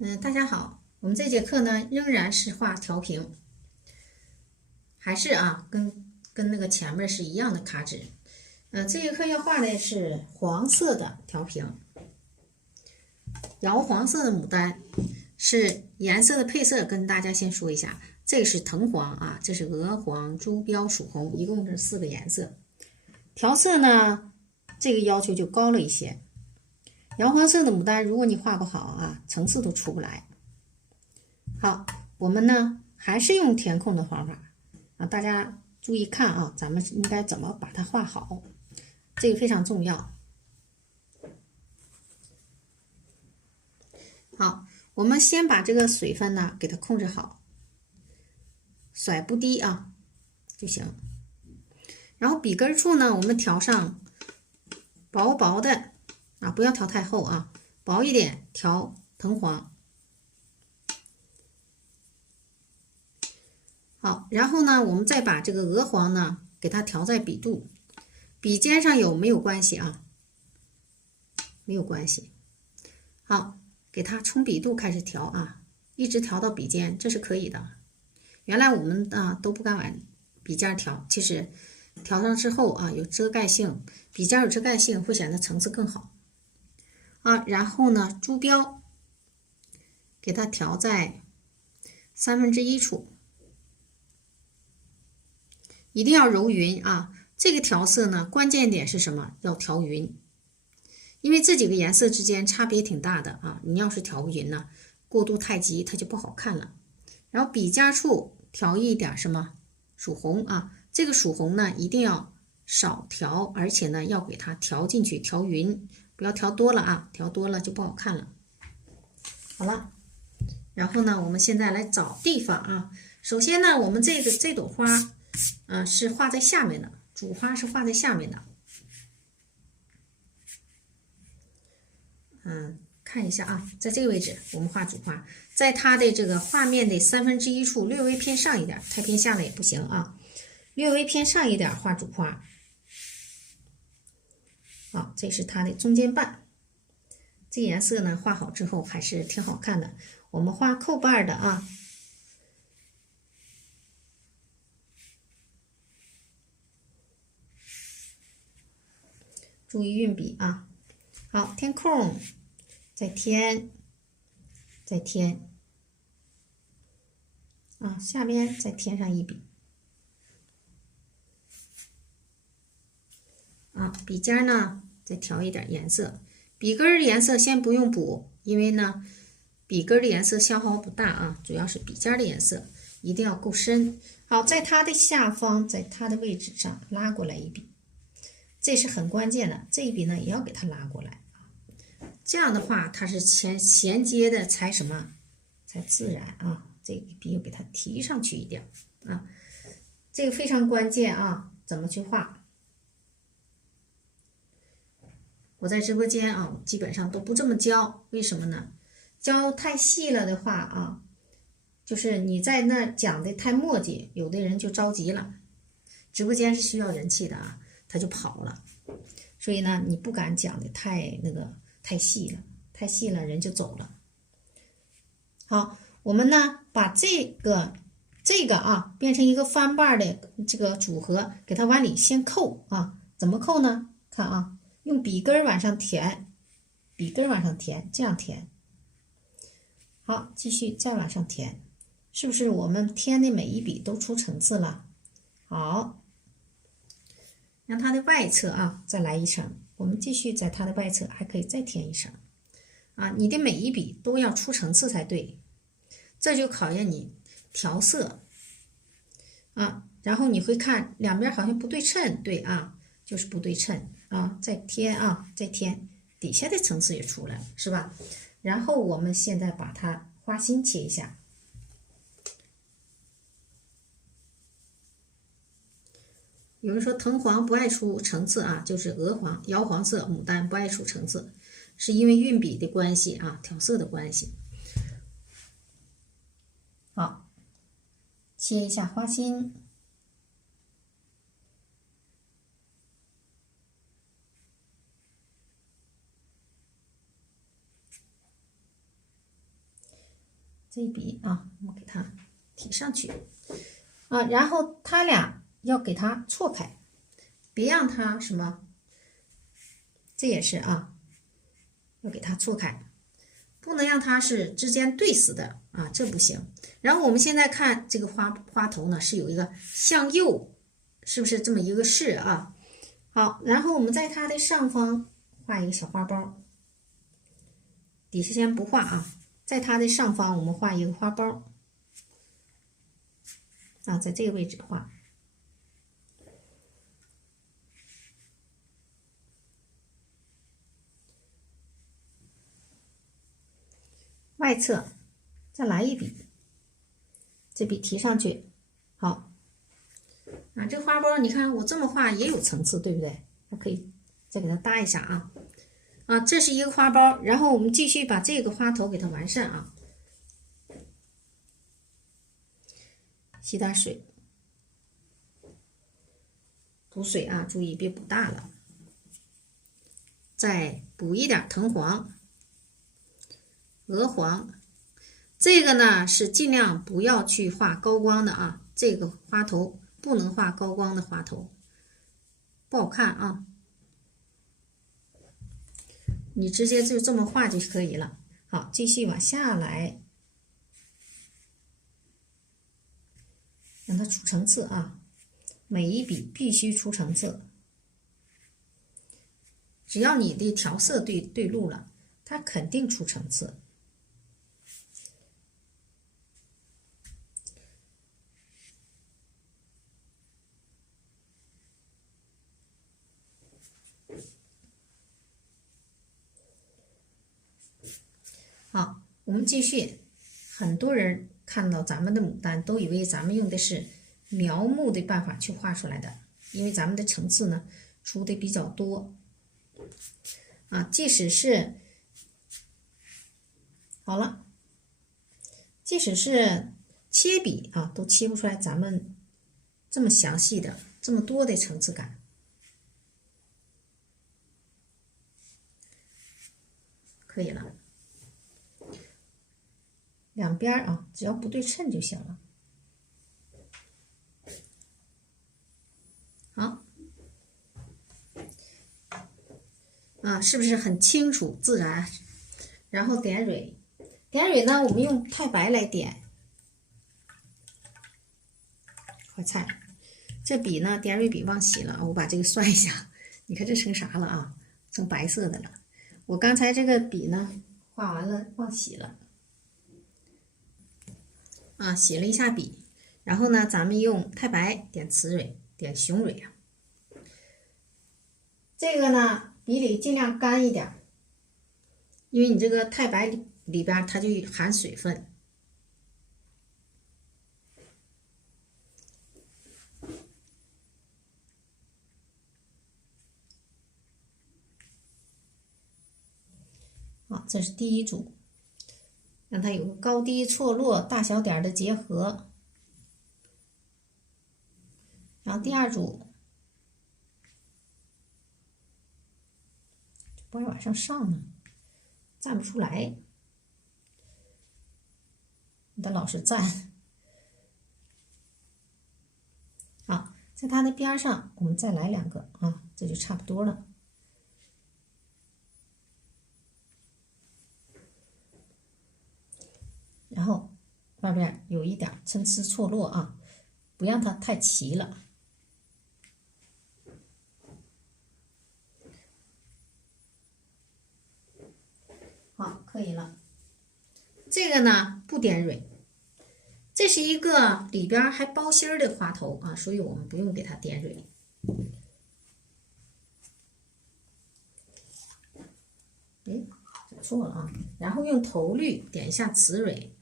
大家好，我们这节课呢仍然是画调平，还是跟那个前面是一样的卡纸。这节课要画的是黄色的调平，摇黄色的牡丹是颜色的配色，跟大家先说一下，这是藤黄啊，这是鹅黄、朱标、曙红，一共是4个颜色。调色呢，这个要求就高了一些。摇黄色的牡丹，如果你画不好啊，层次都出不来。好，我们呢还是用填空的方法啊，大家注意看啊，咱们应该怎么把它画好，这个非常重要。好，我们先把这个水分呢给它控制好，甩不低啊就行。然后笔根处呢，我们调上薄薄的啊，不要调太厚啊，薄一点，调藤黄。好，然后呢，我们再把这个鹅黄呢，给它调在笔肚，笔尖上有没有关系啊？没有关系。好，给它从笔肚开始调啊，一直调到笔尖，这是可以的。原来我们都不敢往笔尖调，其实调上之后啊，有遮盖性，笔尖有遮盖性，会显得层次更好啊。然后呢，朱标给它调在1/3处。一定要揉匀啊！这个调色呢，关键点是什么？要调匀，因为这几个颜色之间差别挺大的啊。你要是调不匀呢，过渡太急，它就不好看了。然后笔尖处调一点什么曙红啊，这个曙红呢一定要少调，而且呢要给它调进去，调匀，不要调多了啊，调多了就不好看了。好了，然后呢，我们现在来找地方啊。首先呢，我们这朵花。是画在下面的，主花是画在下面的。看一下啊，在这个位置我们画主花，在它的这个画面的1/3处略微偏上一点，太偏下了也不行啊，略微偏上一点画主花。好，这是它的中间瓣，这颜色呢画好之后还是挺好看的。我们画扣瓣的啊。注意运笔啊！好，填空，再填，再填啊，下边再填上一笔啊，笔尖呢再调一点颜色，笔根的颜色先不用补，因为呢笔根的颜色消耗不大啊，主要是笔尖的颜色一定要够深。好，在它的下方，在它的位置上拉过来一笔。这是很关键的，这一笔呢也要给它拉过来啊，这样的话它是衔接的才什么，才自然啊。这一笔又给它提上去一点啊，这个非常关键啊，怎么去画？我在直播间啊，基本上都不这么教，为什么呢？教太细了的话啊，就是你在那讲的太墨迹，有的人就着急了。直播间是需要人气的啊。他就跑了，所以呢，你不敢讲的太细了，太细了人就走了。好，我们呢把这个啊变成一个翻瓣的这个组合，给它往里先扣啊，怎么扣呢？看啊，用笔根往上填，笔根往上填，这样填。好，继续再往上填，是不是我们填的每一笔都出层次了？好。让它的外侧啊再来一层，我们继续在它的外侧还可以再填一层啊，你的每一笔都要出层次才对，这就考验你调色啊。然后你会看两边好像不对称，对啊，就是不对称啊，再填啊，再填，底下的层次也出来了，是吧？然后我们现在把它花心切一下。有人说藤黄不爱出层次啊，就是鹅黄、摇黄色牡丹不爱出层次，是因为运笔的关系啊，调色的关系。好，切一下花心。这一笔啊，我们给它提上去啊，然后它俩要给它错开，别让它什么，这也是啊，要给它错开，不能让它是之间对死的啊，这不行。然后我们现在看这个花头呢，是有一个向右，是不是这么一个势啊？好，然后我们在它的上方画一个小花苞，底下先不画啊，在它的上方我们画一个花苞啊，在这个位置画。外侧再来一笔，这笔提上去，好啊，这花苞你看我这么画也有层次，对不对？我可以再给它搭一下啊。啊，这是一个花苞，然后我们继续把这个花头给它完善啊。洗点水，补水啊，注意别补大了。再补一点藤黄、鹅黄，这个呢是尽量不要去画高光的啊，这个花头不能画高光的花头，不好看啊。你直接就这么画就可以了。好，继续往下来，让它出层次啊，每一笔必须出层次。只要你的调色对路了，它肯定出层次。好，我们继续。很多人看到咱们的牡丹，都以为咱们用的是描摹的办法去画出来的，因为咱们的层次呢出的比较多啊。即使是好了，即使是切笔啊，都切不出来咱们这么详细的、这么多的层次感。可以了。两边啊，只要不对称就行了。好，啊，是不是很清楚自然？然后点蕊，点蕊呢，我们用太白来点。快菜，这笔呢，点蕊笔忘洗了，我把这个涮一下，你看这成啥了啊？成白色的了。我刚才这个笔呢，画完了忘洗了。啊，洗了一下笔，然后呢，咱们用太白点雌蕊，点雄蕊啊。这个呢，笔里尽量干一点，因为你这个太白里边它就含水分。好，这是第一组，让它有个高低错落、大小点的结合。然后第二组不爱往上上呢，站不出来。你得老是站。好，在它的边上我们再来两个啊，这就差不多了。然后外边有一点参差错落啊，不让它太齐了。好，可以了。这个呢不点蕊，这是一个里边还包心儿的花头啊，所以我们不用给它点蕊。哎，找错了啊！然后用头绿点一下雌蕊。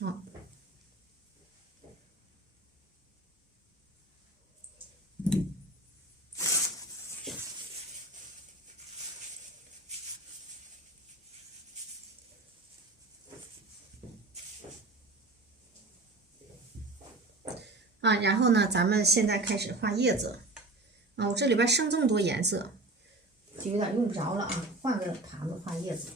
好，啊，然后呢，咱们现在开始画叶子啊。我这里边剩这么多颜色，就有点用不着了啊，换个盘子画叶子。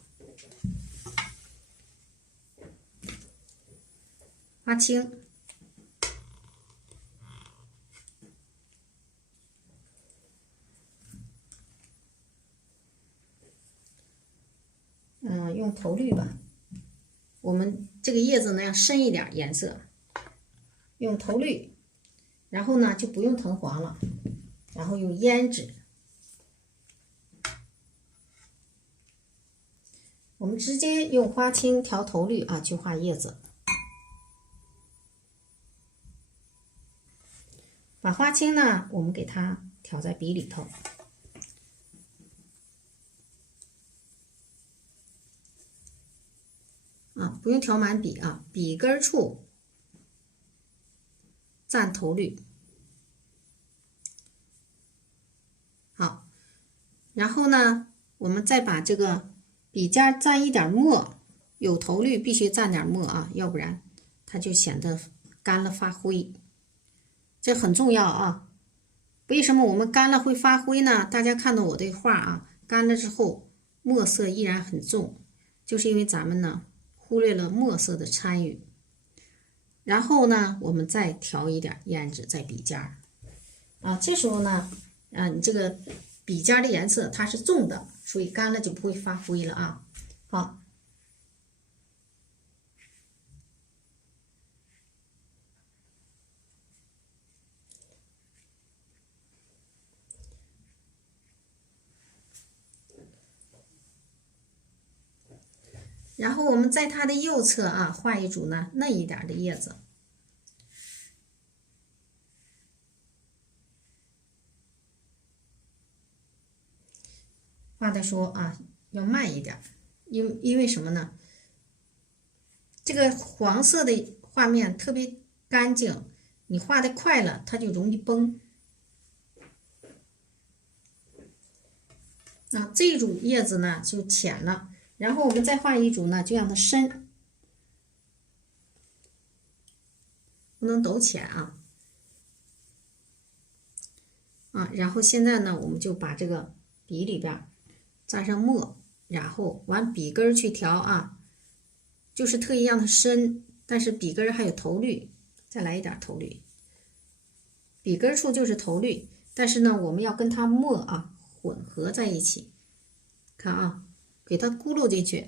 花青，用头绿吧。我们这个叶子呢要深一点颜色，用头绿，然后呢就不用藤黄了，然后用胭脂。我们直接用花青调头绿啊去画叶子，把花青呢我们给它调在笔里头。不用调满笔啊，笔根处蘸头绿。好，然后呢，我们再把这个笔尖蘸一点墨，有头绿必须蘸点墨啊，要不然它就显得干了发灰，这很重要啊。为什么我们干了会发灰呢？大家看到我这画啊，干了之后墨色依然很重，就是因为咱们呢忽略了墨色的参与。然后呢，我们再调一点胭脂在笔尖儿啊，这时候呢，你这个笔尖的颜色它是重的，所以干了就不会发灰了啊。好，然后我们在它的右侧啊画一组呢嫩一点的叶子。画的说啊要慢一点，因为什么呢？这个黄色的画面特别干净，你画的快了它就容易崩。这一组叶子呢就浅了，然后我们再画一组呢就让它深，不能陡浅啊。然后现在呢我们就把这个笔里边蘸上墨，然后往笔根去调啊，就是特意让它深，但是笔根还有头绿，再来一点头绿，笔根处就是头绿，但是呢我们要跟它墨啊混合在一起，看啊，给它咕噜进去，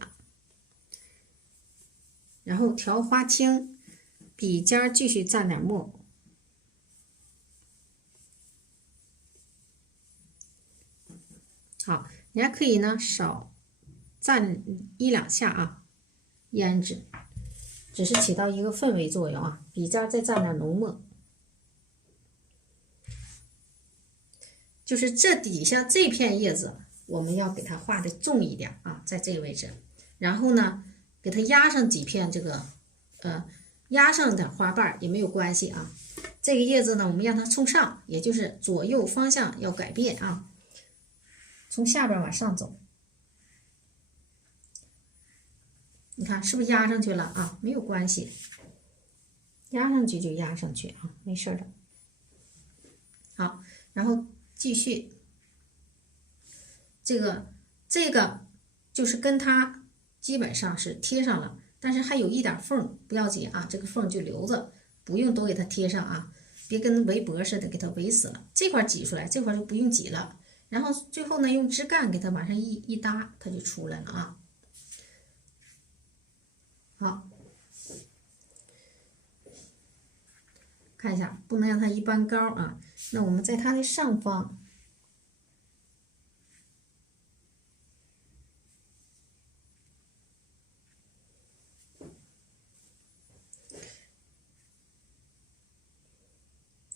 然后调花青，笔尖继续蘸点墨。好，你还可以呢少蘸一两下啊，胭脂，只是起到一个氛围作用啊。笔尖再蘸点浓墨，就是这底下这片叶子，我们要给它画的重一点啊，在这个位置。然后呢，给它压上几片这个，压上点花瓣也没有关系啊。这个叶子呢，我们让它冲上，也就是左右方向要改变啊。从下边往上走，你看是不是压上去了啊？没有关系，压上去就压上去啊，没事的。好，然后继续，这个就是跟它基本上是贴上了，但是还有一点缝，不要紧啊，这个缝就留着，不用都给它贴上啊，别跟围脖似的给它围死了。这块挤出来，这块就不用挤了。然后最后呢，用枝干给它往上一搭，它就出来了啊。好，看一下，不能让它一般高啊。那我们在它的上方，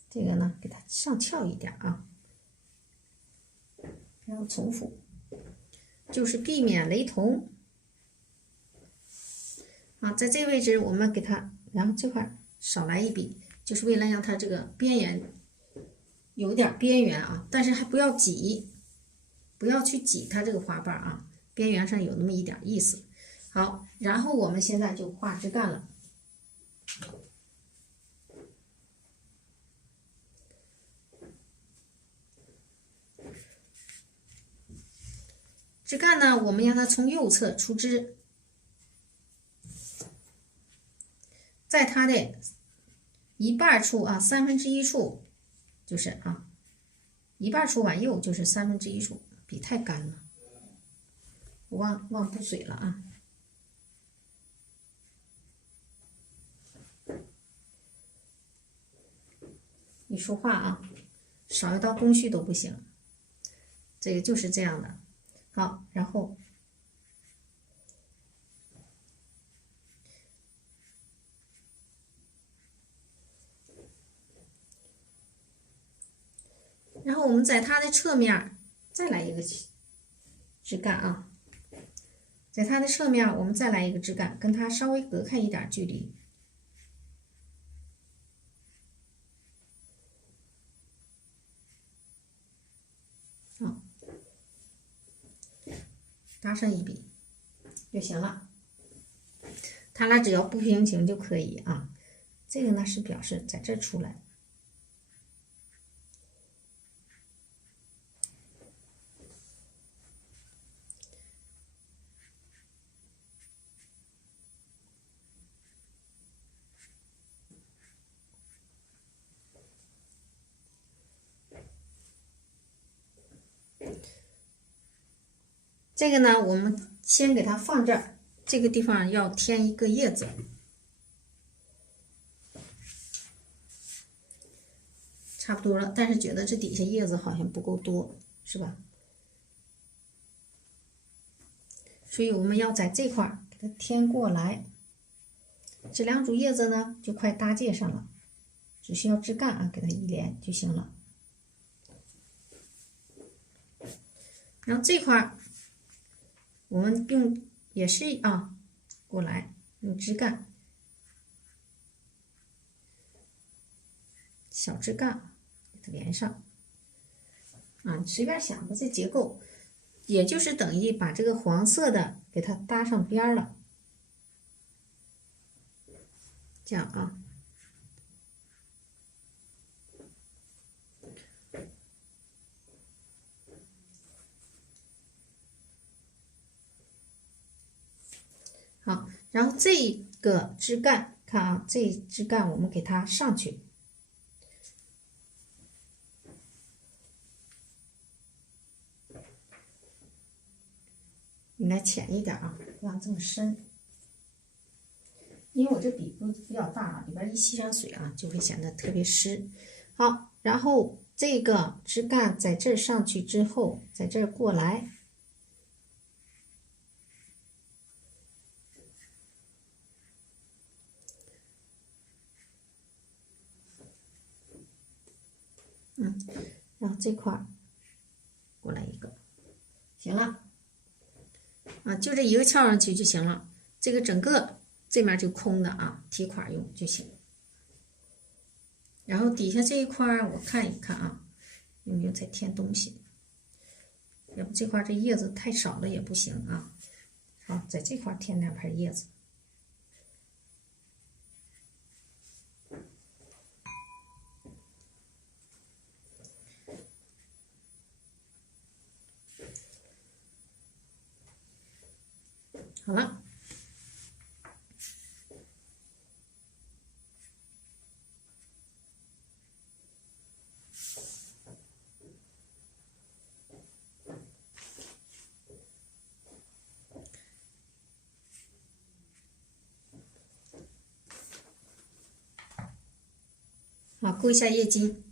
这个呢，给它上翘一点啊，然后重复，就是避免雷同。在这位置我们给它，然后这块少来一笔，就是为了让它这个边缘有点边缘啊，但是还不要挤，不要去挤它这个花瓣啊，边缘上有那么一点意思。好，然后我们现在就画枝干了。枝干呢，我们让它从右侧出枝，在它的一半处啊，1/3处，就是啊，一半处往右就是1/3处，笔太干了，我忘补水了啊。你说话啊，少一道工序都不行，这个就是这样的。好，然后我们在它的侧面再来一个枝干啊，在它的侧面我们再来一个枝干，跟它稍微隔开一点距离。搭上一笔就行了，它俩只要不平行就可以啊。这个呢是表示在这出来，这个呢我们先给它放这儿，这个地方要添一个叶子。差不多了，但是觉得这底下叶子好像不够多，是吧？所以我们要在这块儿给它添过来。这2组叶子呢就快搭界上了，只需要枝干啊给它一连就行了。然后这块儿我们用也是啊过来用枝干，小枝干给它连上啊，你随便想吧，这结构也就是等于把这个黄色的给它搭上边了，这样啊。好，然后这个枝干，看啊，这枝干我们给它上去，应该浅一点啊，不要这么深，因为我这笔比较大啊，里边一吸上水啊，就会显得特别湿。好，然后这个枝干在这儿上去之后，在这儿过来。然后这块儿过来一个，行了，啊，就这一个翘上去就行了，这个整个这面就空的啊，提款用就行。然后底下这一块儿我看一看啊，有没有再添东西，要不这块这叶子太少了也不行啊。好，在这块添2片叶子。好了，好，勾一下叶筋。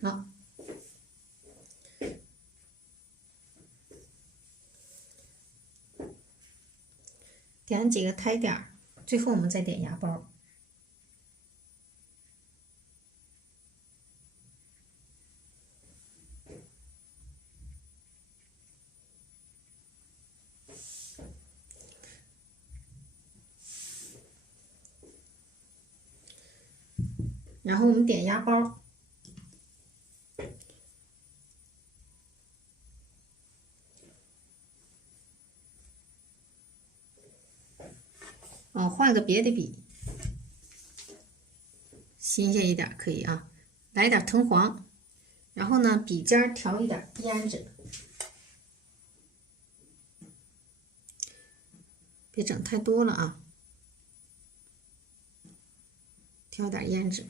好，点几个胎点儿，最后我们再点芽包。然后我们点芽包，换个别的笔，新鲜一点可以啊，来点藤黄，然后呢，笔尖调一点胭脂，别整太多了啊，调点胭脂。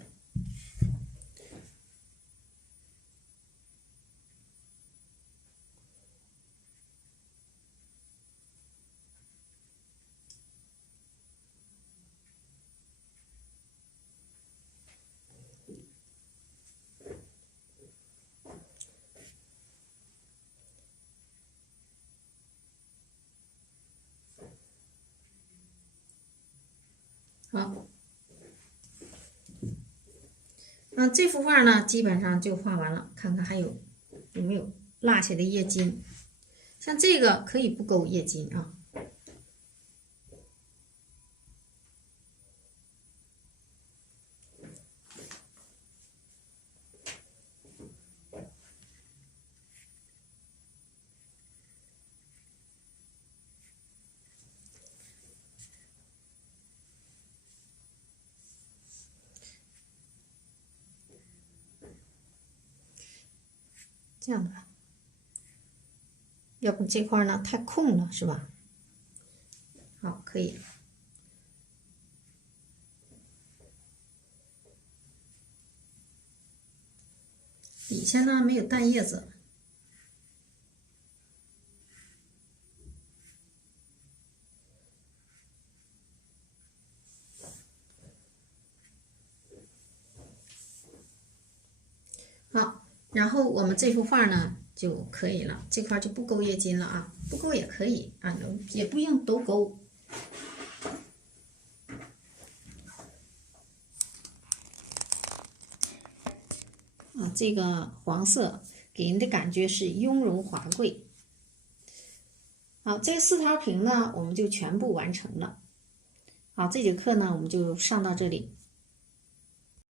好，这幅画呢，基本上就画完了，看看还有没有落下的叶筋。像这个可以不勾叶筋啊。这样的吧，要不这块呢太空了，是吧？好，可以。底下呢没有淡叶子。好，然后我们这幅画呢就可以了，这块就不勾叶筋了啊，不勾也可以啊，也不一定都勾。这个黄色给人的感觉是雍容华贵。好，这个4条屏呢，我们就全部完成了。好，这节课呢，我们就上到这里。